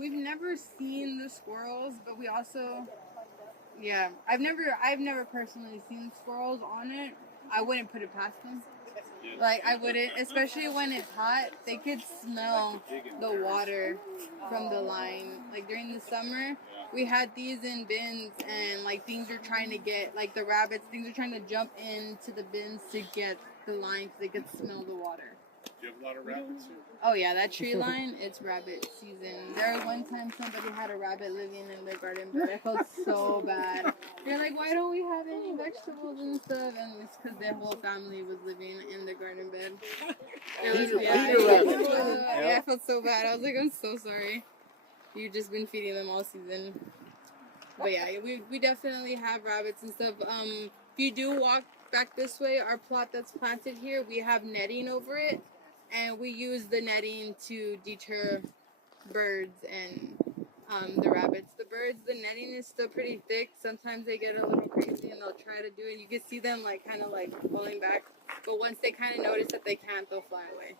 we've never seen the squirrels, but we also, yeah, I've never personally seen squirrels on it. I wouldn't put it past them. Like, I wouldn't, especially when it's hot. They could smell the water from the line. Like, during the summer, we had these in bins, and, like, things are trying to get, like, the rabbits, things are trying to jump into the bins to get the line so they could smell the water. Do you have a lot of rabbits here? Oh, yeah, that tree line, it's rabbit season. There was one time somebody had a rabbit living in their garden, but I felt so bad. They're like, why don't we have any vegetables and stuff? And it's because their whole family was living in their garden bed. Yeah, I felt so bad. I was like, I'm so sorry. You've just been feeding them all season. But yeah, we definitely have rabbits and stuff. If you do walk back this way, our plot that's planted here, we have netting over it. And we use the netting to deter birds and the rabbits. The birds, the netting is still pretty thick. Sometimes they get a little crazy and they'll try to do it. You can see them like kind of like pulling back. But once they kind of notice that they can't, they'll fly away.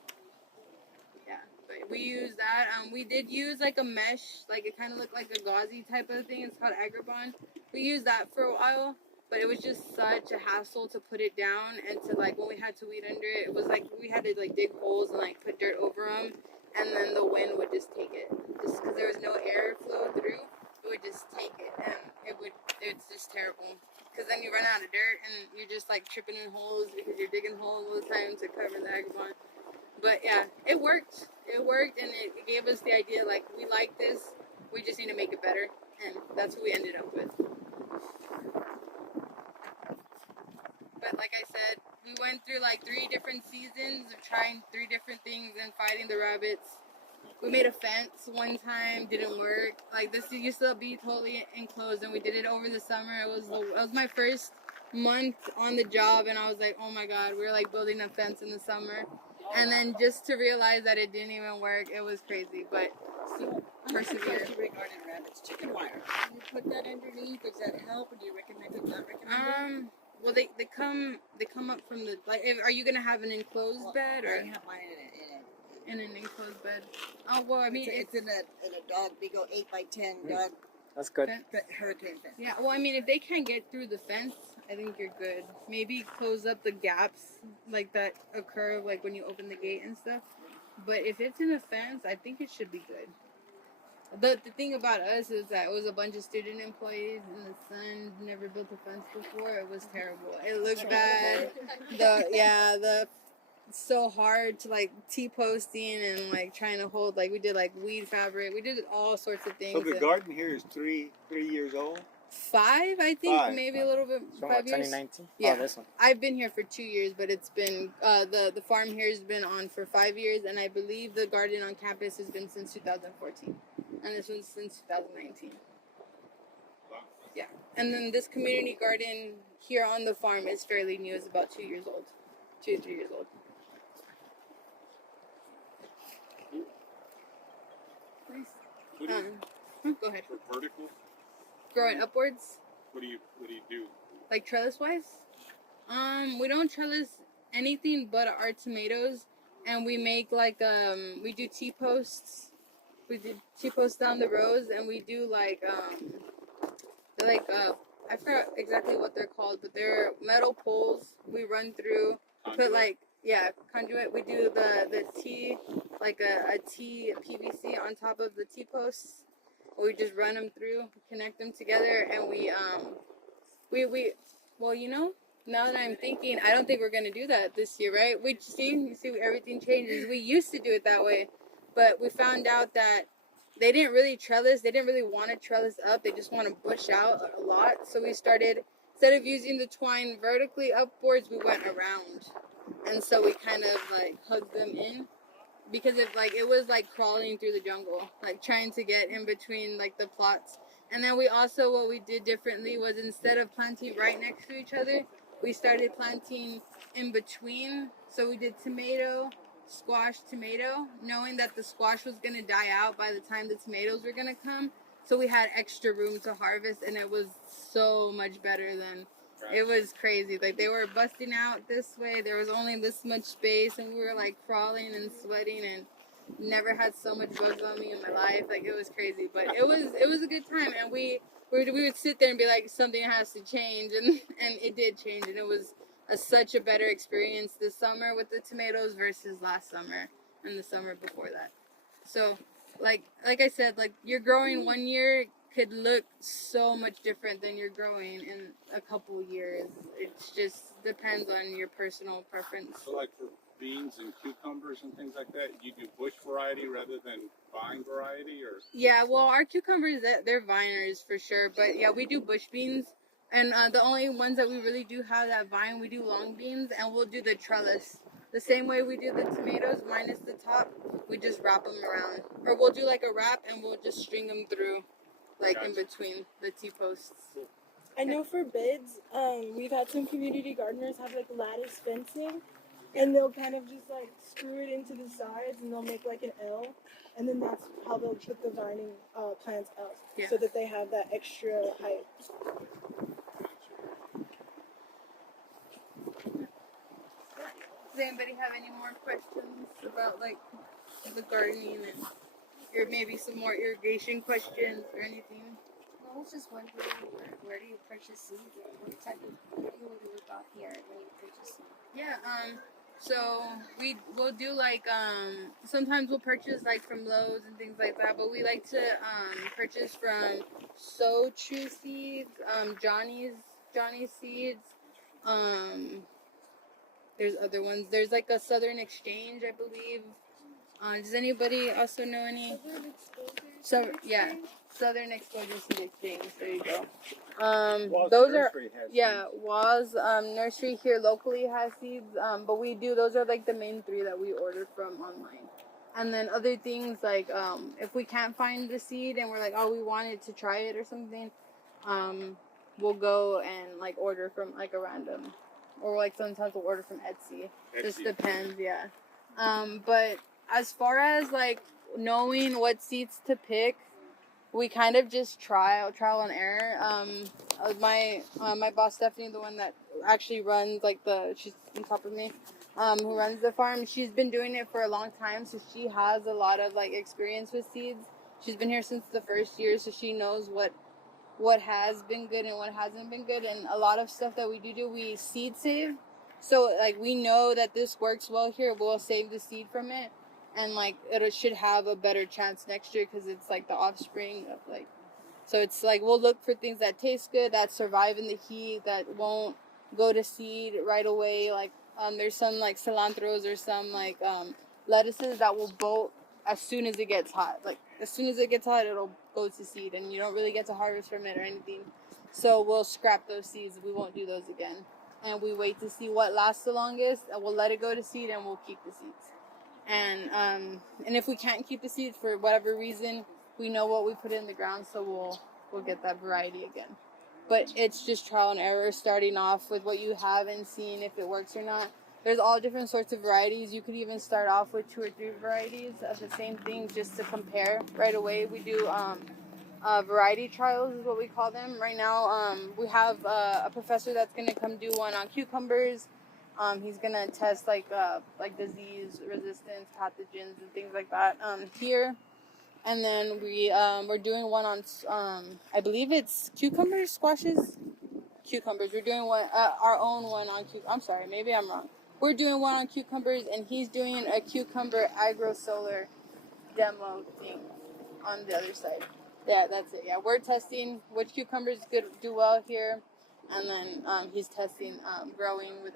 Yeah, but we use that. We did use like a mesh, like it kind of looked like a gauzy type of thing. It's called agribond. We used that for a while. But it was just such a hassle to put it down, and to like when we had to weed under it, it was like we had to like dig holes and like put dirt over them, and then the wind would just take it. Just because there was no air flow through, it would just take it, and it's just terrible. Because then you run out of dirt, and you're just like tripping in holes because you're digging holes all the time to cover the agribond. But yeah, it worked. It worked, and it gave us the idea like we like this, we just need to make it better, and that's what we ended up with. But like I said, we went through like 3 different seasons of trying 3 different things and fighting the rabbits. We made a fence one time, didn't work. Like this used to be totally enclosed, and we did it over the summer. It was my first month on the job, and I was like, oh my god, we were like building a fence in the summer, and then just to realize that it didn't even work, it was crazy. But persevere. Regarding rabbits, chicken wire. Do you put that underneath? Does that help? Or do you recommend it? Not recommend it? Well, they come up from the like. Are you gonna have an enclosed bed or? I have mine in an enclosed bed? Oh well, I mean it's in a dog big old 8x10 dog. That's good. Hurricane fence. Yeah, well, I mean if they can't get through the fence, I think you're good. Maybe close up the gaps like that occur like when you open the gate and stuff. But if it's in a fence, I think it should be good. The thing about us is that it was a bunch of student employees, and the son never built a fence before. It was terrible. It looked bad. It's so hard to like T-posting and like trying to hold, like we did like weed fabric. We did all sorts of things. So the garden here is 3 years old? 5, I think, 5. maybe a little bit. So 5 years. 2019? Yeah. Oh, this one. I've been here for 2 years, but it's been the farm here has been on for 5 years, and I believe the garden on campus has been since 2014, and this one's since 2019. Yeah, and then this community garden here on the farm is fairly new. It's about 2 years old, 2 or 3 years old. Go ahead. For vertical? Growing upwards. What do you do? Like trellis wise? We don't trellis anything but our tomatoes, and we make like we do T-posts. We do T-posts down the rows, and we do like they're like I forgot exactly what they're called, but they're metal poles we run through. Put like conduit. We do the T, like a T PVC on top of the T-posts. We just run them through, connect them together, and we well, you know, now that I'm thinking, I don't think we're gonna do that this year, right? You see everything changes. We used to do it that way, but we found out that they didn't really trellis. They didn't really want to trellis up. They just want to bush out a lot. So we started, instead of using the twine vertically upwards, we went around, and so we kind of like hugged them in. Because it was like crawling through the jungle, like trying to get in between like the plots. And then we also, what we did differently was instead of planting right next to each other, we started planting in between. So we did tomato, squash, tomato, knowing that the squash was going to die out by the time the tomatoes were going to come. So we had extra room to harvest, and it was so much better than, it was crazy. Like they were busting out this way. There was only this much space, and we were like crawling and sweating, and never had so much bugs on me in my life. Like, it was crazy, but it was a good time. And we would sit there and be like, something has to change, and it did change, and it was such a better experience this summer with the tomatoes versus last summer and the summer before that. So, like I said, like, you're growing one year could look so much different than you're growing in a couple years. It just depends on your personal preference. So like for beans and cucumbers and things like that, you do bush variety rather than vine variety, or? Yeah, well, our cucumbers, they're viners for sure, but yeah, we do bush beans. And the only ones that we really do have that vine, we do long beans, and we'll do the trellis. The same way we do the tomatoes, minus the top, we just wrap them around. Or we'll do like a wrap, and we'll just string them through, like in between the T-posts. I know for beds, we've had some community gardeners have like lattice fencing, and they'll kind of just like screw it into the sides, and they'll make like an L, and then that's how they'll put the vining plants out, so that they have that extra height. Does anybody have any more questions about like the gardening, and or maybe some more irrigation questions or anything? I was just wondering, where do you purchase seeds? What do you look out here when you purchase seeds? Yeah, so we'll do like sometimes we'll purchase like from Lowe's and things like that, but we like to purchase from So True Seeds, Johnny's Seeds. There's other ones. There's like a Southern Exchange, I believe. Does anybody also know any? So yeah, Southern Exposure Seed Exchange. There you go. Those are Waz Nursery here locally has seeds. But those are like the main three that we order from online. And then other things like if we can't find the seed and we're like, oh, we wanted to try it or something, we'll go and like order from like a random, or like sometimes we'll order from Etsy. Just depends, yeah. But as far as like knowing what seeds to pick, we kind of just trial and error. My boss Stephanie, the one that actually runs like she's on top of me, who runs the farm. She's been doing it for a long time, so she has a lot of like experience with seeds. She's been here since the first year, so she knows what has been good and what hasn't been good. And a lot of stuff that we do, we seed save. So like we know that this works well here, we'll save the seed from it. And like it should have a better chance next year because it's like the offspring of like, so it's like we'll look for things that taste good, that survive in the heat, that won't go to seed right away. Like there's some like cilantros or some like lettuces that will bolt as soon as it gets hot. Like as soon as it gets hot, it'll go to seed, and you don't really get to harvest from it or anything. So we'll scrap those seeds. We won't do those again, and we wait to see what lasts the longest, and we'll let it go to seed, and we'll keep the seeds. And if we can't keep the seeds for whatever reason, we know what we put in the ground, so we'll get that variety again. But it's just trial and error, starting off with what you have and seeing if it works or not. There's all different sorts of varieties. You could even start off with 2 or 3 varieties of the same thing just to compare right away. We do variety trials is what we call them. Right now, we have a professor that's going to come do one on cucumbers. He's gonna test like disease resistance, pathogens, and things like that here. And then we're doing one on I believe it's cucumbers, squashes, cucumbers. We're doing one our own one on I'm sorry, maybe I'm wrong. We're doing one on cucumbers, and he's doing a cucumber agro-solar demo thing on the other side. Yeah, that's it. Yeah, we're testing which cucumbers do well here. And then he's testing growing with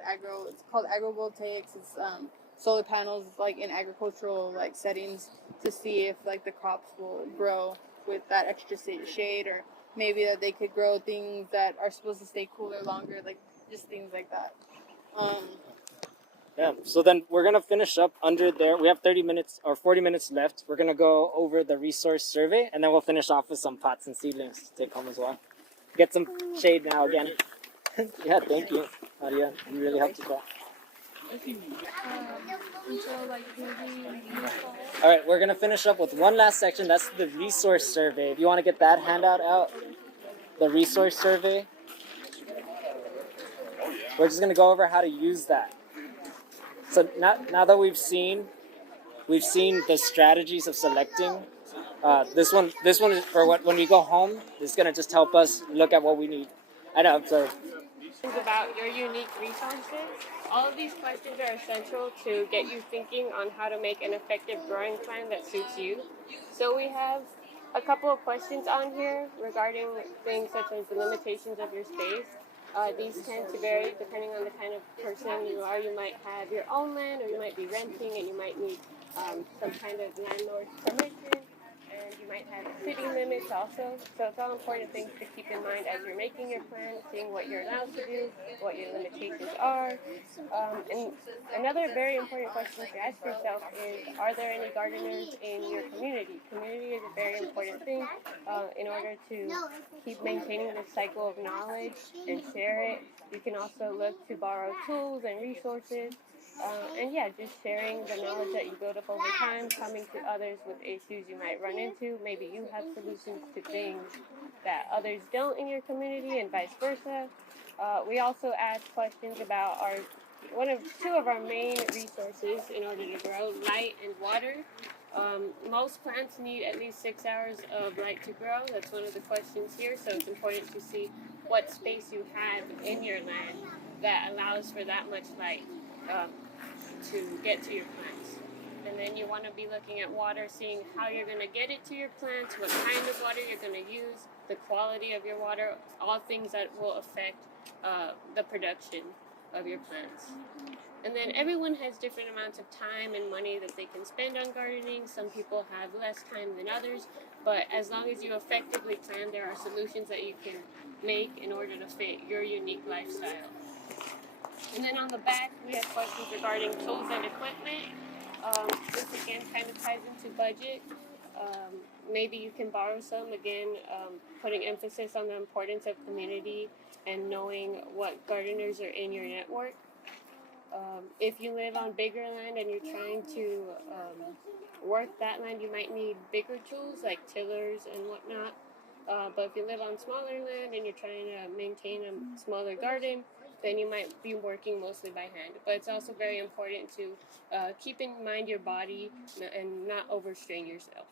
it's called agrovoltaics. It's solar panels like in agricultural like settings to see if like the crops will grow with that extra shade, or maybe that they could grow things that are supposed to stay cooler longer, like just things like that. Yeah, so then we're going to finish up under there. We have 30 minutes or 40 minutes left. We're going to go over the resource survey, and then we'll finish off with some pots and seedlings to take home as well. Get some shade now again. Yeah, thank you, Maria. You really helped us out. All right, we're going to finish up with one last section. That's the resource survey. If you want to get that handout out, the resource survey. We're just going to go over how to use that. So now that we've seen we've seen the strategies of selecting. This one is for what when we go home. This is gonna just help us look at what we need. I know. So About your unique resources. All of these questions are essential to get you thinking on how to make an effective growing plan that suits you. So we have a couple of questions on here regarding things such as the limitations of your space. These tend to vary depending on the kind of person you are. You might have your own land, or you might be renting, and you might need some kind of landlord permission. And you might have city limits also. So it's all important things to keep in mind as you're making your plan, seeing what you're allowed to do, what your limitations are. And another very important question to ask yourself is, are there any gardeners in your community? Community is a very important thing in order to keep maintaining this cycle of knowledge and share it. You can also look to borrow tools and resources. And yeah, just sharing the knowledge that you build up over time, coming to others with issues you might run into. Maybe you have solutions to things that others don't in your community, and vice versa. We also ask questions about two of our main resources in order to grow: light and water. Most plants need at least 6 hours of light to grow. That's one of the questions here. So it's important to see what space you have in your land that allows for that much light. To get to your plants. And then you want to be looking at water, seeing how you're going to get it to your plants, what kind of water you're going to use, the quality of your water, all things that will affect the production of your plants. And then everyone has different amounts of time and money that they can spend on gardening. Some people have less time than others, but as long as you effectively plan, there are solutions that you can make in order to fit your unique lifestyle. And then on the back, we have questions regarding tools and equipment. This again kind of ties into budget. Maybe you can borrow some, again, putting emphasis on the importance of community and knowing what gardeners are in your network. If you live on bigger land and you're trying to work that land, you might need bigger tools like tillers and whatnot. But if you live on smaller land and you're trying to maintain a smaller garden, then you might be working mostly by hand. But it's also very important to keep in mind your body and not overstrain yourself.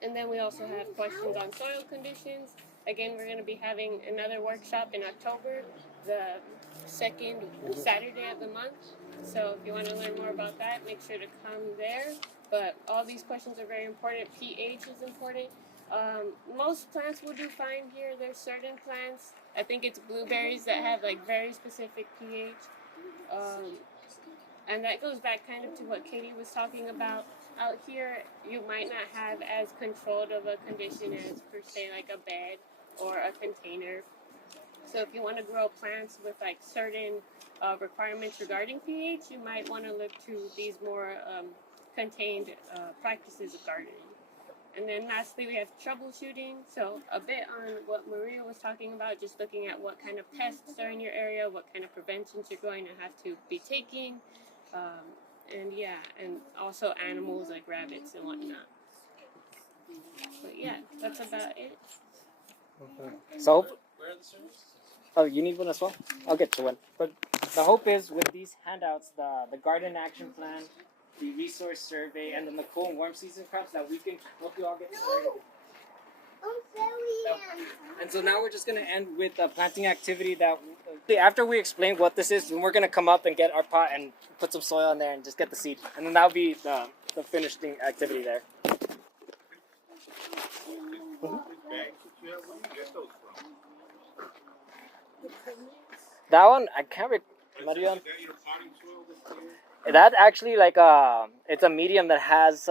And then we also have questions on soil conditions. Again, we're going to be having another workshop in October, the second Saturday of the month. So if you want to learn more about that, make sure to come there. But all these questions are very important. pH is important. Most plants will do fine here. There's certain plants, I think it's blueberries, that have like very specific pH. And that goes back kind of to what Katie was talking about. Out here, you might not have as controlled of a condition as, per se, like a bed or a container. So if you want to grow plants with like certain requirements regarding pH, you might want to look to these more contained practices of gardening. And then lastly, we have troubleshooting. So a bit on what Maria was talking about, just looking at what kind of pests are in your area, what kind of preventions you're going to have to be taking. And also animals like rabbits and whatnot. But yeah, that's about it. So, oh, you need one as well? I'll get you one. But the hope is with these handouts, the garden action plan, the resource survey, and then the cool and warm season crops, that we can help you all get started. And so now we're just going to end with a planting activity that after we explain what this is, then we're going to come up and get our pot and put some soil in there and just get the seed. And then that'll be the finishing activity there. That one, I can't Maria. That actually it's a medium that has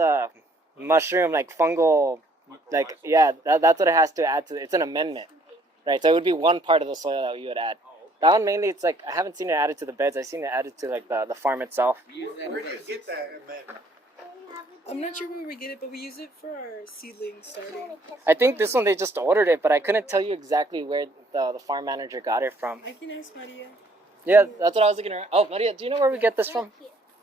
mushroom, like fungal, like, yeah, that's what it has to add to it. It's an amendment, right? So it would be one part of the soil that you would add. That one mainly, it's like, I haven't seen it added to the beds. I've seen it added to like the farm itself. Where do you get that amendment? I'm not sure where we get it, but we use it for our seedlings starting. I think this one they just ordered it, but I couldn't tell you exactly where the farm manager got it from. I can ask Maria. Yeah, that's what I was looking at. Oh, Maria, do you know where we get this from?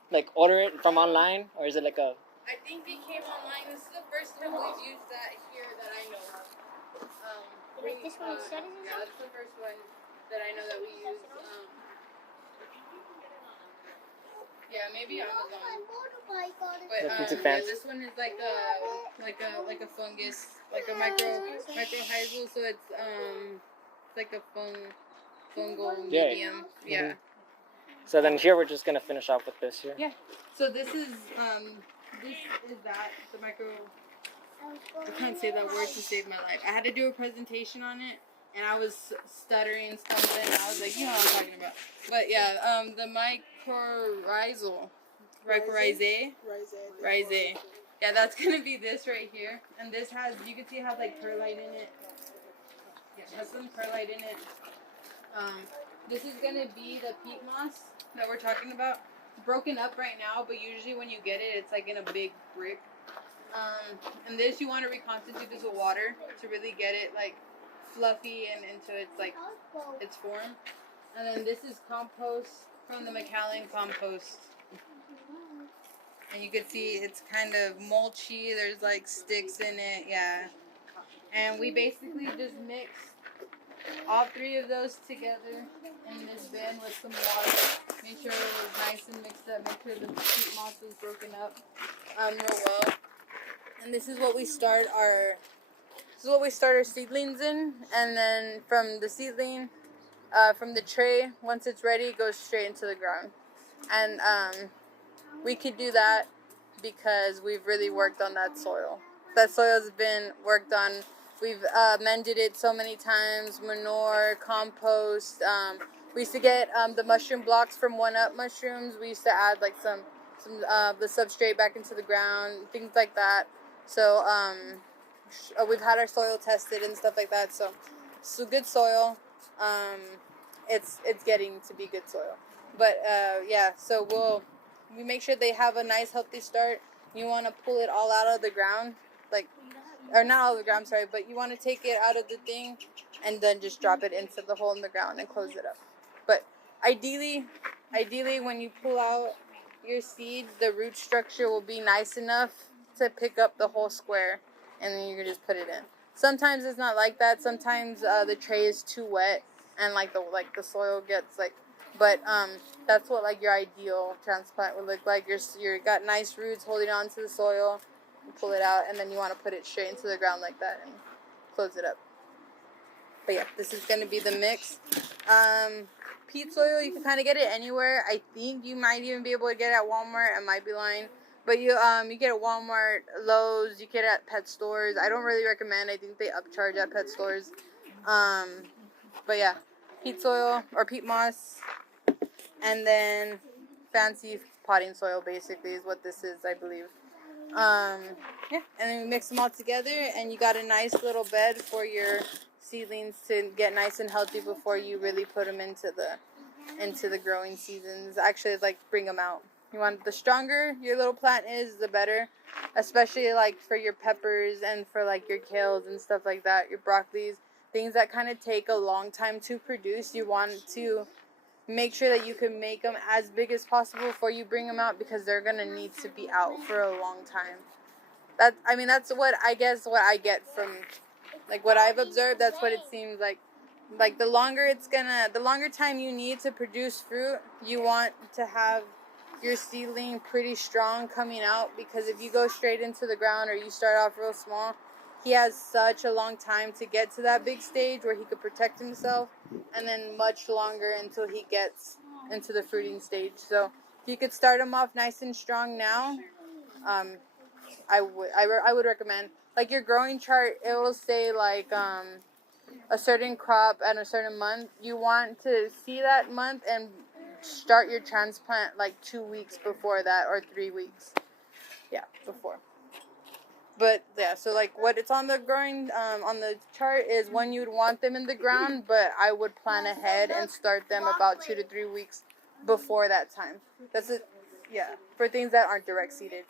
Like, order it from online, or is it like a... I think it came online. This is the first time we've used that here that I know of. Wait, this one instead of Yeah, that's the first one that I know that we used. Yeah, maybe Amazon. But Nothing too yeah, fancy. this one is like a fungus, like a microhyzal, so it's like a fungal Yeah. medium. Yeah. So then here we're just gonna finish off with this here. Yeah. So this is that the micro. I can't say that word to save my life. I had to do a presentation on it, and I was stuttering, stumbling. I was like, you know what I'm talking about. But yeah, the mycorrhizal, rhizae. Yeah, that's gonna be this right here, and this has, you can see it has like perlite in it. Yeah, it has some perlite in it. This is gonna be the peat moss that we're talking about. It's broken up right now, but usually when you get it, it's like in a big brick. And this you want to reconstitute this with water to really get it like fluffy and into its form. And then this is compost from the McAllen compost. And you can see it's kind of mulchy. There's like sticks in it, yeah. And we basically just mixed all three of those together in this bin with some water. Make sure it was nice and mixed up. Make sure the peat moss was broken up real well. And this is what we start our seedlings in, and then from the seedling, from the tray, once it's ready, it goes straight into the ground. And we could do that because we've really worked on that soil. That soil has been worked on. We've mended it so many times, manure, compost. We used to get the mushroom blocks from One Up Mushrooms. We used to add like some the substrate back into the ground, things like that. So we've had our soil tested and stuff like that. So good soil. It's getting to be good soil. But yeah, so we make sure they have a nice healthy start. You want to pull it all out of the ground, or not out of the ground, sorry, but you want to take it out of the thing and then just drop it into the hole in the ground and close it up. But ideally when you pull out your seed, the root structure will be nice enough to pick up the whole square, and then you can just put it in. Sometimes it's not like that. Sometimes the tray is too wet and the soil gets but that's what like your ideal transplant would look like. You're got nice roots holding on to the soil. You pull it out, and then you want to put it straight into the ground like that and close it up. But yeah, this is going to be the mix. Peat soil, you can kind of get it anywhere. I think you might even be able to get it at Walmart. I might be lying. But you get it at Walmart, Lowe's, you get it at pet stores. I don't really recommend. I think they upcharge at pet stores. But yeah, peat soil or peat moss. And then fancy potting soil basically is what this is, I believe. Yeah, and then we mix them all together, and you got a nice little bed for your seedlings to get nice and healthy before you really put them into the growing seasons. Actually, bring them out. You want the stronger your little plant is, the better, especially for your peppers and for your kales and stuff like that, your broccolis, things that kind of take a long time to produce. You want to make sure that you can make them as big as possible before you bring them out, because they're gonna need to be out for a long time. That's what I get from what I've observed. That's what it seems like. The longer time you need to produce fruit, you want to have your seedling pretty strong coming out, because if you go straight into the ground or you start off real small, he has such a long time to get to that big stage where he could protect himself, and then much longer until he gets into the fruiting stage. So if you could start him off nice and strong now, I would recommend. Your growing chart, it will say a certain crop at a certain month. You want to see that month and start your transplant 2 weeks before that, or 3 weeks. Yeah, before. But yeah, so what it's on the growing on the chart is when you'd want them in the ground, but I would plan ahead and start them about 2 to 3 weeks before that time. That's it. Yeah, for things that aren't direct seeded,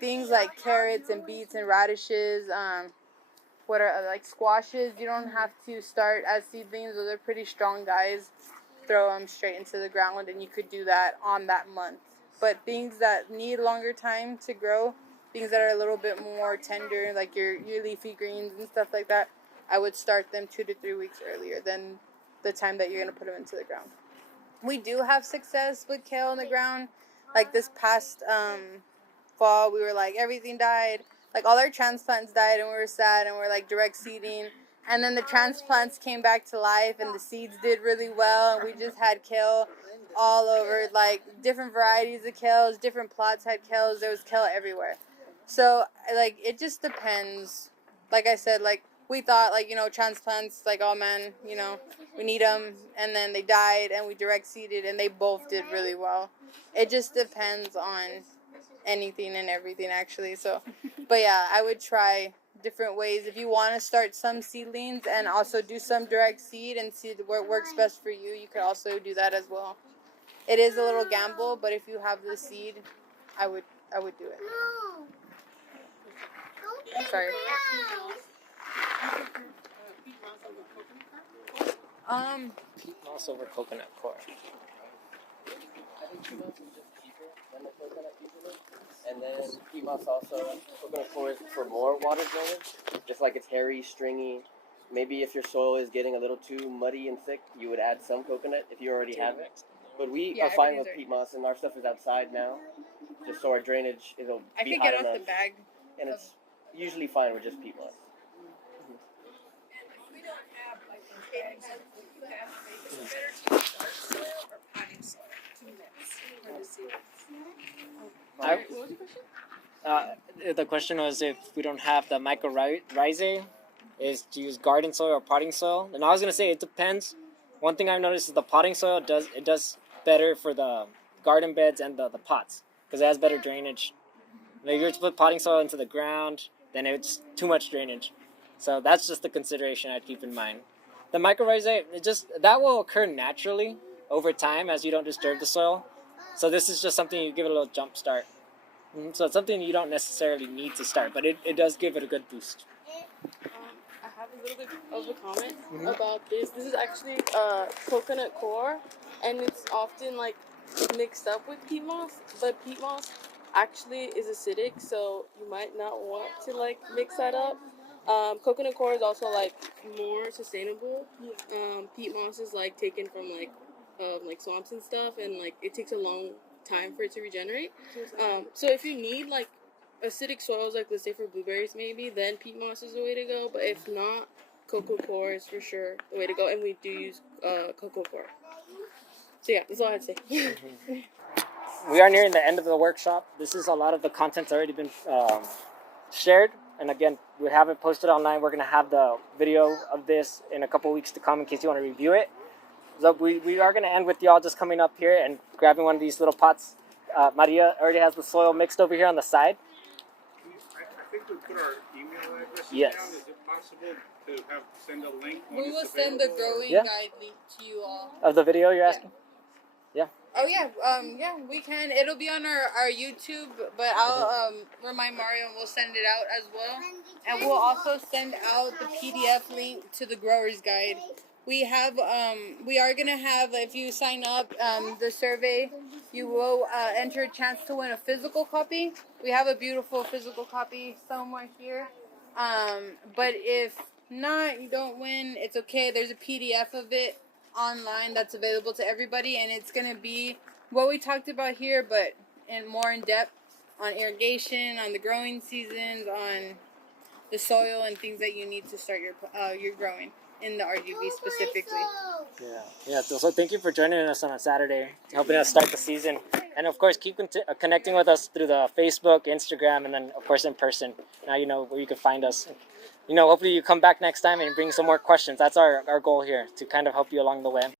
things like carrots and beets and radishes. What are squashes? You don't have to start as seedlings. Those are pretty strong guys. Throw them straight into the ground, and you could do that on that month. But things that need longer time to grow, things that are a little bit more tender, like your leafy greens and stuff like that, I would start them 2 to 3 weeks earlier than the time that you're going to put them into the ground. We do have success with kale in the ground. Like this past fall, we were like, everything died. Like all our transplants died and we were sad and we're like direct seeding. And then the transplants came back to life and the seeds did really well. And we just had kale all over, like different varieties of kales, different plots had kales. There was kale everywhere. So like it just depends. Like I said, like we thought like, you know, transplants, like, oh man, you know, we need them. And then they died and we direct seeded and they both did really well. It just depends on anything and everything actually. So, but yeah, I would try different ways. If you want to start some seedlings and also do some direct seed and see what works best for you, you could also do that as well. It is a little gamble, but if you have the seed, I would do it. Sorry. Also over coconut core. I think peat moss is just cheaper than the coconut usually. And then peat moss also, coconut core is for more water drainage. Just like it's hairy, stringy. Maybe if your soil is getting a little too muddy and thick, you would add some coconut if you already have it. But we are fine with peat moss, and our stuff is outside now. Just so our drainage, it'll be hot enough. The bag. And it's usually fine with just peat moss. The question was if we don't have the mycorrhizae, is to use garden soil or potting soil. And I was gonna say it depends. One thing I've noticed is the potting soil does better for the garden beds and the pots because it has better drainage. If you're to put potting soil into the ground, then it's too much drainage. So that's just the consideration I'd keep in mind. The mycorrhizae, that will occur naturally over time as you don't disturb the soil. So this is just something you give it a little jump start. So it's something you don't necessarily need to start, but it does give it a good boost. I have a little bit of a comment about this. This is actually coconut core, and it's often like mixed up with peat moss, but peat moss actually is acidic, so you might not want to like mix that up. Coconut core is also like more sustainable. Peat moss is like taken from like swamps and stuff, and like it takes a long time for it to regenerate. So if you need like acidic soils, like let's say for blueberries maybe, then peat moss is the way to go. But if not, cocoa core is for sure the way to go, and we do use cocoa core. So yeah, that's all I had to say. We are nearing the end of the workshop. This is a lot of the content's already been shared. And again, we have it posted online. We're going to have the video of this in a couple weeks to come in case you want to review it. So we are going to end with y'all just coming up here and grabbing one of these little pots. Maria already has the soil mixed over here on the side. I think we put our email addresses Yes. down. Is it possible to send a link? We will send the growing guide link to you all. Of the video you're asking? Yeah. Oh yeah, yeah, we can. It'll be on our YouTube, but I'll remind Mario and we'll send it out as well. And we'll also send out the PDF link to the growers guide. We are gonna have, if you sign up the survey, you will enter a chance to win a physical copy. We have a beautiful physical copy somewhere here. But if not, you don't win, it's okay. There's a PDF of it online that's available to everybody, and it's going to be what we talked about here, but more in depth on irrigation, on the growing seasons, on the soil and things that you need to start your growing in the RGV specifically. Yeah. So thank you for joining us on a Saturday, helping us start the season, and of course keep connecting with us through the Facebook, Instagram, and then of course in person. Now you know where you can find us. You know, hopefully you come back next time and bring some more questions. That's our goal here, to kind of help you along the way.